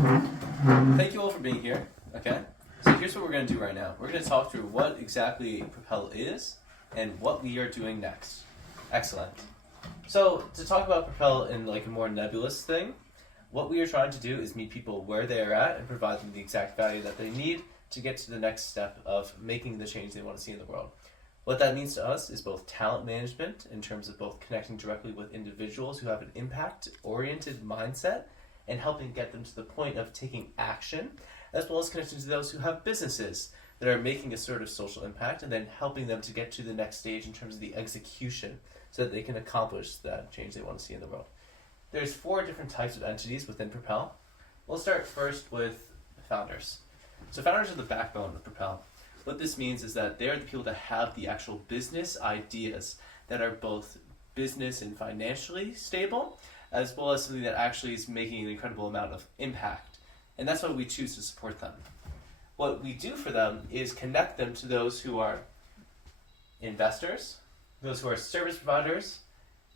Thank you all for being here. Okay, so here's what we're going to do right now. We're going to talk through what exactly Propel is and what we are doing next. Excellent. So to talk about Propel in like a more nebulous thing, what we are trying to do is meet people where they are at and provide them the exact value that they need to get to the next step of making the change they want to see in the world. What that means to us is both talent management in terms of both connecting directly with individuals who have an impact-oriented mindset and helping get them to the point of taking action, as well as connecting to those who have businesses that are making a sort of social impact and then helping them to get to the next stage in terms of the execution so that they can accomplish that change they want to see in the world. There's 4 different types of entities within Propel. We'll start first with founders. So founders are the backbone of Propel. What this means is that they are the people that have the actual business ideas that are both business and financially stable, as well as something that actually is making an incredible amount of impact. And that's why we choose to support them. What we do for them is connect them to those who are investors, those who are service providers,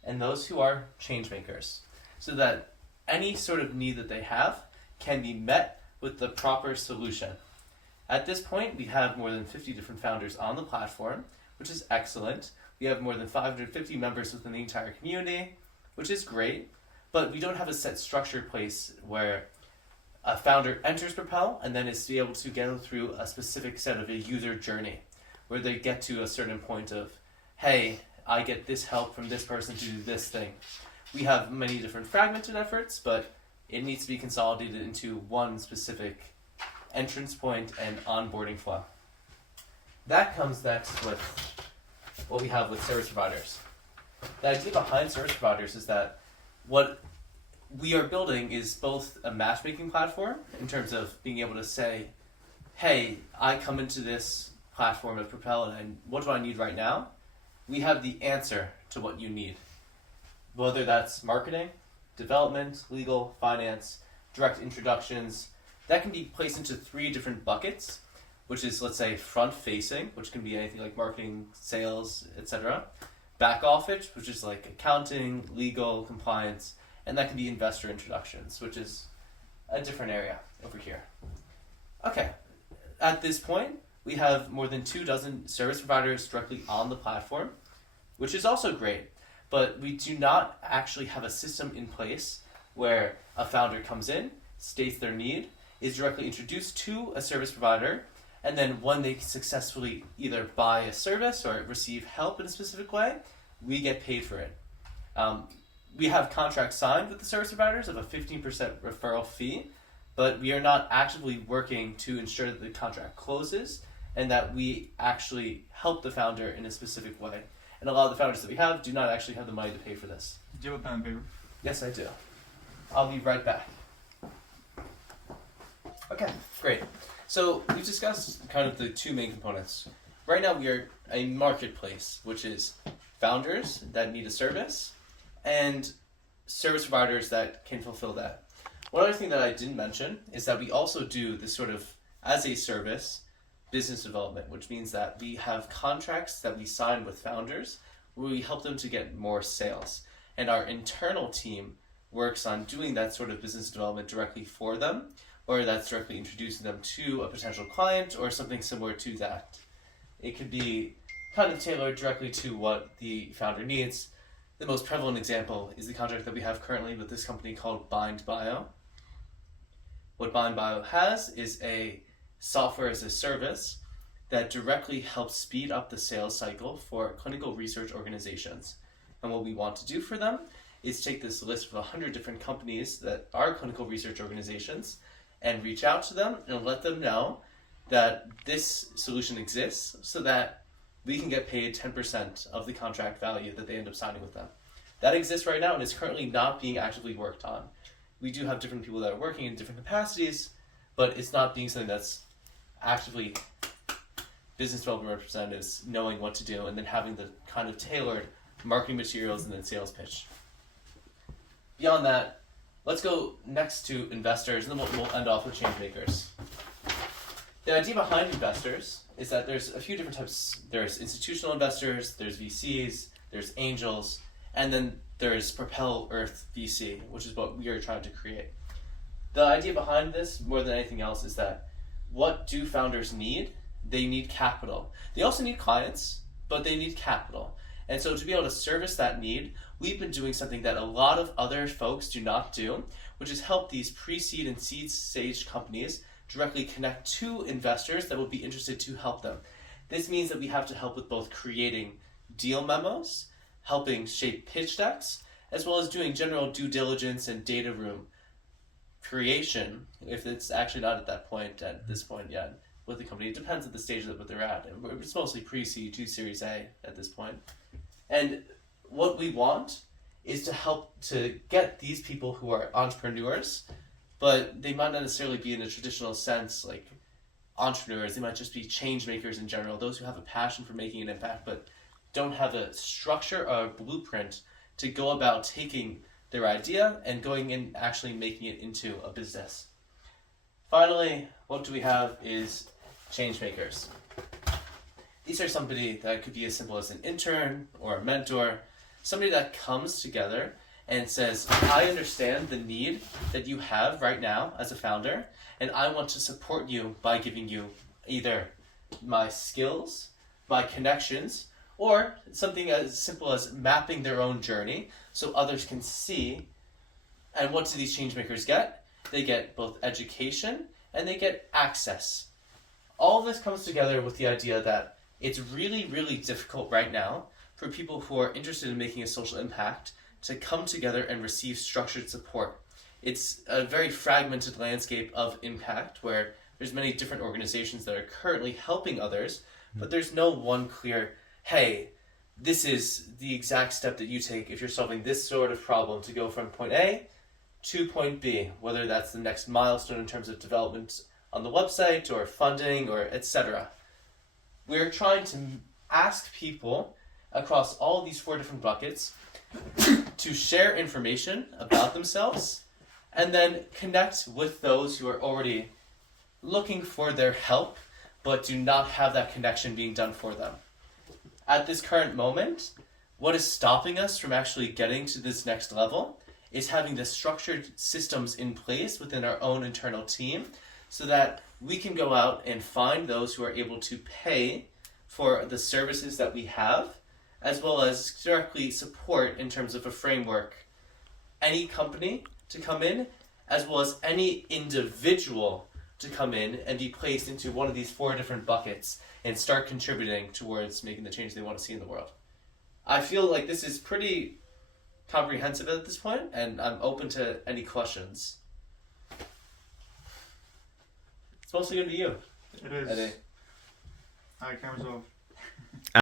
and those who are change makers, so that any sort of need that they have can be met with the proper solution. At this point, we have more than 50 different founders on the platform, which is excellent. We have more than 550 members within the entire community, which is great, but we don't have a set structure in place where a founder enters Propel and then is able to get through a specific set of a user journey, where they get to a certain point of, hey, I get this help from this person to do this thing. We have many different fragmented efforts, but it needs to be consolidated into one specific entrance point and onboarding flow. That comes next with what we have with service providers. The idea behind service providers is that what we are building is both a matchmaking platform in terms of being able to say, hey, I come into this platform of Propel and what do I need right now? We have the answer to what you need. Whether that's marketing, development, legal, finance, direct introductions, that can be placed into 3 different buckets, which is, let's say, front-facing, which can be anything like marketing, sales, etc. Back office, which is like accounting, legal, compliance, and that can be investor introductions, which is a different area over here. Okay, at this point, we have more than 24 service providers directly on the platform, which is also great, but we do not actually have a system in place where a founder comes in, states their need, is directly introduced to a service provider, and then when they successfully either buy a service or receive help in a specific way, we get paid for it. We have contracts signed with the service providers of a 15% referral fee, but we are not actively working to ensure that the contract closes and that we actually help the founder in a specific way. And a lot of the founders that we have do not actually have the money to pay for this. Do you have a pen and paper? Yes, I do. I'll be right back. Okay, great. So we've discussed kind of the 2 main components. Right now we are a marketplace, which is founders that need a service and service providers that can fulfill that. One other thing that I didn't mention is that we also do this sort of, as a service, business development, which means that we have contracts that we sign with founders where we help them to get more sales. And our internal team works on doing that sort of business development directly for them, or that's directly introducing them to a potential client or something similar to that. It could be kind of tailored directly to what the founder needs. The most prevalent example is the contract that we have currently with this company called BindBio. What BindBio has is a software as a service that directly helps speed up the sales cycle for clinical research organizations. And what we want to do for them is take this list of 100 different companies that are clinical research organizations and reach out to them and let them know that this solution exists so that we can get paid 10% of the contract value that they end up signing with them. That exists right now and is currently not being actively worked on. We do have different people that are working in different capacities, but it's not being something that's actively business development representatives knowing what to do and then having the kind of tailored marketing materials and then sales pitch. Beyond that, let's go next to investors, and then we'll end off with change makers. The idea behind investors is that there's a few different types. There's institutional investors, there's VCs, there's angels, and then there's Propel Earth VC, which is what we are trying to create. The idea behind this, more than anything else, is that what do founders need? They need capital. They also need clients, but they need capital. And so to be able to service that need, we've been doing something that a lot of other folks do not do, which is help these pre-seed and seed stage companies directly connect to investors that will be interested to help them. This means that we have to help with both creating deal memos, helping shape pitch decks, as well as doing general due diligence and data room creation, if it's actually not at that point at this point yet with the company. It depends at the stage that they're at. It's mostly pre-seed to Series A at this point. And what we want is to help to get these people who are entrepreneurs, but they might not necessarily be in a traditional sense like entrepreneurs. They might just be change makers in general, those who have a passion for making an impact but don't have a structure or a blueprint to go about taking their idea and going and actually making it into a business. Finally, what do we have is change makers. These are somebody that could be as simple as an intern or a mentor, somebody that comes together and says, I understand the need that you have right now as a founder, and I want to support you by giving you either my skills, my connections, or something as simple as mapping their own journey so others can see. And what do these change makers get? They get both education and they get access. All of this comes together with the idea that it's really, really difficult right now for people who are interested in making a social impact to come together and receive structured support. It's a very fragmented landscape of impact where there's many different organizations that are currently helping others, but there's no one clear, hey, this is the exact step that you take if you're solving this sort of problem to go from point A to point B, whether that's the next milestone in terms of development on the website or funding or etc. We're trying to ask people across all these 4 different buckets to share information about themselves and then connect with those who are already looking for their help but do not have that connection being done for them. At this current moment, what is stopping us from actually getting to this next level is having the structured systems in place within our own internal team so that we can go out and find those who are able to pay for the services that we have, as well as directly support in terms of a framework any company to come in, as well as any individual to come in and be placed into one of these 4 different buckets and start contributing towards making the change they want to see in the world. I feel like this is pretty comprehensive at this point, and I'm open to any questions. It's mostly going to be you. It is. Eddie. Hi, camera's off.